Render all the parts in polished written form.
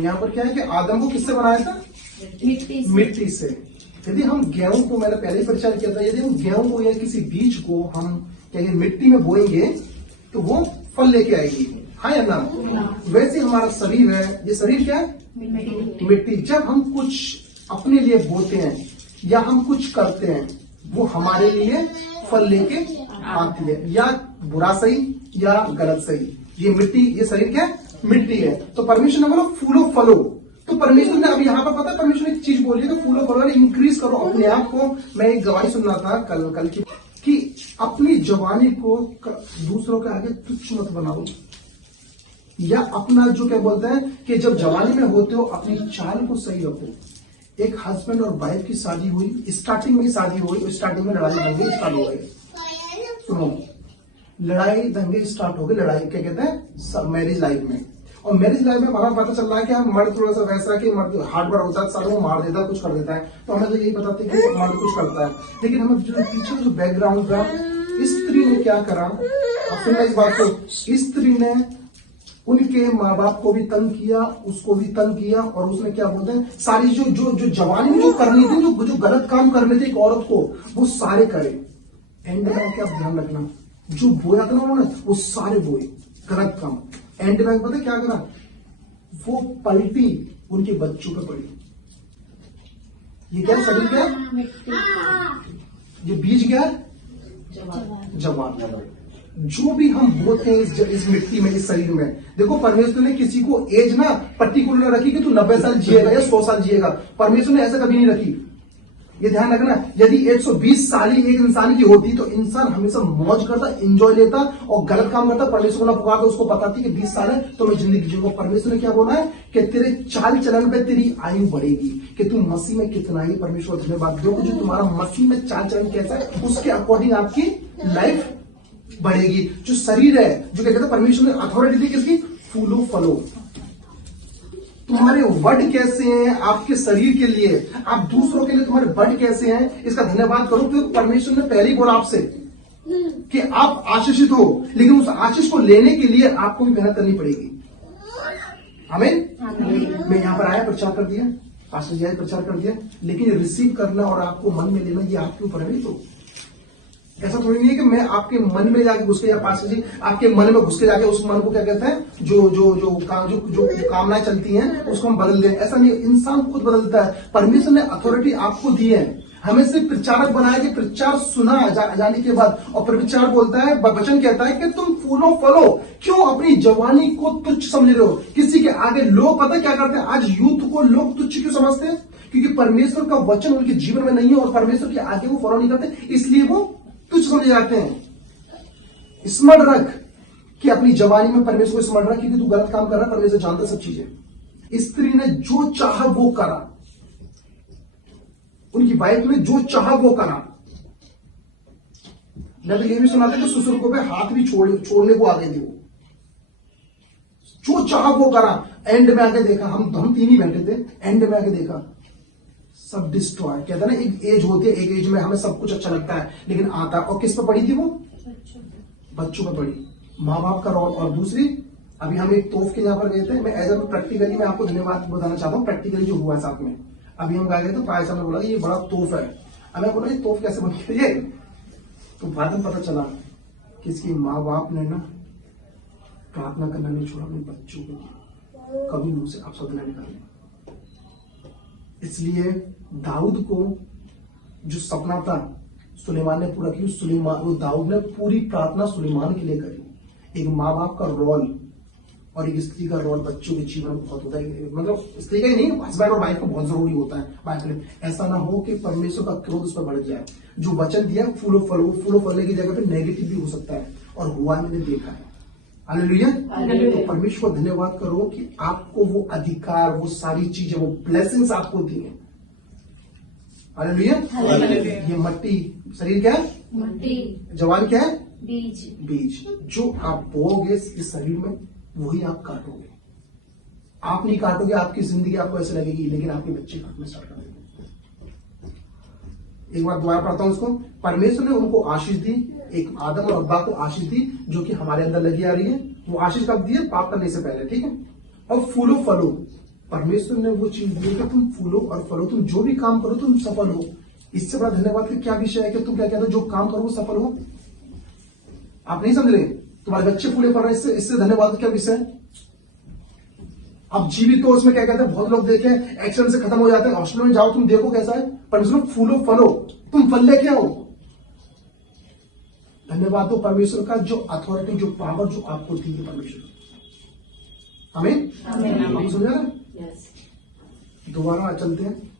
यहाँ पर क्या है कि आदम को किससे बनाया था? मिट्टी से। यदि हम गेहूं को, मैंने पहले ही प्रचार किया था, यदि हम गेहूं को या किसी बीज को हम क्या मिट्टी में बोएंगे तो वो फल लेके आएगी, हाँ या ना? वैसे हमारा शरीर है, ये शरीर क्या है? मिट्टी। जब हम कुछ अपने लिए बोते हैं या हम कुछ करते हैं, वो हमारे लिए फल लेके आती है, या बुरा सही या गलत सही। ये मिट्टी, ये शरीर क्या है? मिट्टी है। तो परमेश्वर ने बोला फूलो फलो। तो परमेश्वर ने अब यहाँ पर पता है परमेश्वर ने एक चीज बोली, तो फूलो फलो, इंक्रीज करो अपने आप को। मैं एक गवाही सुन रहा था कल की कि अपनी जवानी को दूसरों के आगे तुच्छ मत बनाओ, या अपना जो क्या बोलते हैं कि जब जवानी में होते हो अपनी चाल को सही रखो। एक हस्बैंड और वाइफ की शादी हुई, स्टार्टिंग में शादी हुई, स्टार्टिंग में लड़ाई दंगे स्टार्ट हो गए। सुनो, लड़ाई दंगे स्टार्ट हो गए, लड़ाई क्या कहते हैं मैरिज लाइफ में। और मैरिज लाइफ में हमारा पता चल रहा है कि हम मर्द थोड़ा सा वैसा कि मर्द हार्ड वर्ड होता है, सालों को मार देता है, कुछ कर देता है, तो हमें तो यही बताते हैं कि मर्द कुछ करता है। लेकिन हमें जो पीछे जो बैकग्राउंड था, स्त्री ने क्या करा, और सुनना इस बात को, स्त्री ने उनके माँ बाप को भी तंग किया, उसको भी तंग किया, और उसने क्या बोलते हैं सारी जो जवानी में जो करनी थी, जो गलत काम करने थे एक औरत को, वो सारे करे। एंड में क्या ध्यान रखना, जो बोया था ना उन्होंने, वो सारे बोए गलत काम। एंड में पता क्या करा, वो पलटी उनके बच्चों पे पड़ी। ये क्या शरीर क्या है? ये बीज क्या है? जवान। जो भी हम बोते हैं इस मिट्टी में, इस शरीर में, देखो परमेश्वर ने किसी को एज ना पर्टिकुलर रखी कि तू 90 साल जिएगा या 100 साल जिएगा। परमेश्वर ने ऐसा कभी नहीं रखी, ये ध्यान रखना। यदि 120 साल ही एक इंसान की होती तो इंसान हमेशा मौज करता, एंजॉय लेता और गलत काम करता। परमेश्वर को ना पुकारता, उसको पता थी कि 20 साल है तो मैं जिंदगी जीऊंगा। परमेश्वर ने क्या बोला है कि तेरे चाल चलन पे तेरी आयु बढ़ेगी, कि तू मसीह में कितना ही। परमेश्वर धन्यवाद दो जो तुम्हारा मसीह में चाल चलन कैसा है, उसके अकॉर्डिंग आपकी लाइफ बढ़ेगी। जो शरीर है, जो क्या कहते हैं, परमेश्वर ने अथॉरिटी दी किसकी? फूलो फलो। तुम्हारे वर्ड कैसे हैं आपके शरीर के लिए, आप दूसरों के लिए तुम्हारे वर्ड कैसे हैं, इसका धन्यवाद करो। क्योंकि परमेश्वर ने पहले ही बोला आपसे कि आप आशीषित हो, लेकिन उस आशीष को लेने के लिए आपको भी मेहनत करनी पड़ेगी। आमीन। मैं यहाँ पर आया, प्रचार कर दिया, पास्टर जी आए, प्रचार कर दिया, लेकिन रिसीव करना और आपको मन में लेना ये आपके ऊपर है। तो ऐसा थोड़ी नहीं है कि मैं आपके मन में जाके घुस के, या पास्टर जी आपके मन में घुस के जाके उस मन को क्या कहते हैं, जो कामनाएं चलती हैं उसको हम बदल दें। ऐसा नहीं, इंसान खुद बदलता है। परमेश्वर ने अथॉरिटी आपको दी है, हमें सिर्फ प्रचारक बनाया कि प्रचार सुना जाने के बाद, और प्रचार बोलता है, वचन कहता है कि तुम फूलो फलो। क्यों अपनी जवानी को तुच्छ समझ रहे हो किसी के आगे? लोग पता क्या करते हैं, आज यूथ को लोग तुच्छ क्यों समझते हैं? क्योंकि परमेश्वर का वचन उनके जीवन में नहीं है और परमेश्वर के आगे वो फॉलो नहीं करते, इसलिए वो तुच्छ समझे जाते हैं। स्मरण रख कि अपनी जवानी में परमेश्वर को स्मरण रख, क्योंकि तू गलत काम कर रहा है, परमेश्वर जानता सब चीजें। स्त्री ने जो चाहा वो करा, उनकी वाइफ ने जो चाहा वो करा। मैं तो ये भी सुना था कि ससुर को हाथ भी छोड़ने को आ गई थी, वो जो चाहा वो करा। एंड में आके देखा, हम 3 ही बैठे थे, एंड में आके देखा सब डिस्ट्रॉय। कहता है ना, एक एज होती है, एक एज में हमें सब कुछ अच्छा लगता है, लेकिन आता है, और किस पर पड़ी थी वो? बच्चों पर पड़ी, माँ बाप का रोल। और दूसरी, अभी हम एक तोफ के यहाँ पर गए थे, मैं एज ए प्रैक्टिकली मैं आपको धन्यवाद बताना चाहता हूँ, प्रैक्टिकली जो हुआ है साथ में। अभी हम गए थे तो पाया साहब ने बोला ये बड़ा तोफ है। अब मैं बोला ये तोफ कैसे बनी है? तो बाद में पता चला कि इसकी माँ बाप ने ना प्रार्थना करना नहीं छोड़ा अपने बच्चों को, कभी मुंह से अपशब्द नहीं निकाले। इसलिए दाऊद को जो सपना था सुलेमान ने पूरा किया। दाऊद ने पूरी प्रार्थना सुलेमान के लिए करी। एक माँ बाप का रोल और एक स्त्री का रोल बच्चों के जीवन में बहुत होता है, मतलब स्त्री का ही नहीं, हस्बैंड और वाइफ का बहुत जरूरी होता है बाइबल। ऐसा ना हो कि परमेश्वर का क्रोध उस पर बढ़ जाए। जो वचन दिया फूलो फलो, फूलो फलने की जगह पे नेगेटिव भी हो सकता है, और हुआ मैंने देखा है। हालेलुया। तो परमेश्वर धन्यवाद करो कि आपको वो अधिकार, वो सारी चीजें, वो ब्लेसिंग्स आपको दी है। हालेलुया। ये मट्टी, शरीर क्या है? मट्टी। जवान क्या है? बीज। जो आप बोओगे इस शरीर में, वही आप काटोगे। आप नहीं काटोगे, आपकी जिंदगी आपको ऐसे लगेगी, लेकिन आपके बच्चे काटना स्टार्ट कर देंगे। एक बार दोबारा पढ़ता हूं इसको। परमेश्वर ने उनको आशीष दी, एक आदम और हव्वा को आशीष दी, जो कि हमारे अंदर लगी आ रही है। वो आशीष कब दी है? पाप करने से पहले, ठीक है। और फूलो फलो, परमेश्वर ने वो चीज दी कि तुम फूलो और फलो, तुम जो भी काम करो तुम सफल हो। इससे बड़ा धन्यवाद का क्या विषय है कि तुम क्या कहते हो, जो काम करो वो सफल हो। आप नहीं समझ रहे, तुम्हारे बच्चे फूले पड़ रहे हैं, इससे धन्यवाद का क्या विषय है। अब जीवित तो उसमें क्या कहते हैं, बहुत लोग देखे एक्शन से खत्म हो जाते हैं। हॉस्पिटल में जाओ तुम देखो कैसा है, परमेश्वर फूलो फलो, तुम फल लेके आओ। धन्यवाद हो परमेश्वर का, जो अथॉरिटी, जो पावर जो आपको दी है परमेश्वर। हमें समझा ना। दोबारा चलते हैं।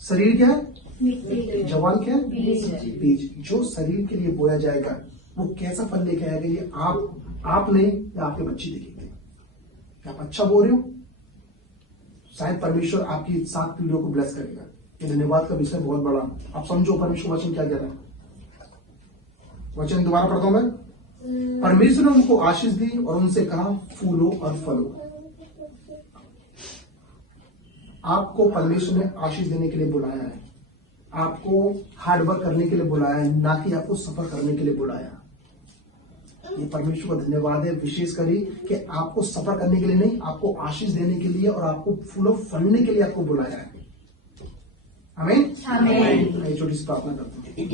शरीर क्या है, मिट्टी, जवान क्या है, बीज। बीज। जो शरीर के लिए बोया जाएगा वो कैसा फल लेके आएगा, ये आपने या आपके बच्चे देखेंगे। क्या आप अच्छा बोल रहे हो, शायद परमेश्वर आपकी 7 पीढ़ियों को ब्लेस करेगा। ये धन्यवाद का विषय बहुत बड़ा। आप समझो परमेश्वर वचन क्या कह रहा है। वचन दोबारा पढ़ता हूं मैं। परमेश्वर ने उनको आशीष दी और उनसे कहा फूलो और फलो। आपको परमेश्वर ने आशीष देने के लिए बुलाया है, आपको हार्डवर्क करने के लिए बुलाया है, ना कि आपको सफर करने के लिए बुलाया। ये परमेश्वर का धन्यवाद है, विशेष करी कि आपको सफर करने के लिए नहीं, आपको आशीष देने के लिए और आपको फूलों फलने के लिए आपको बुलाया है। आमीन। आमीन। छोटी सी प्रार्थना करते हैं।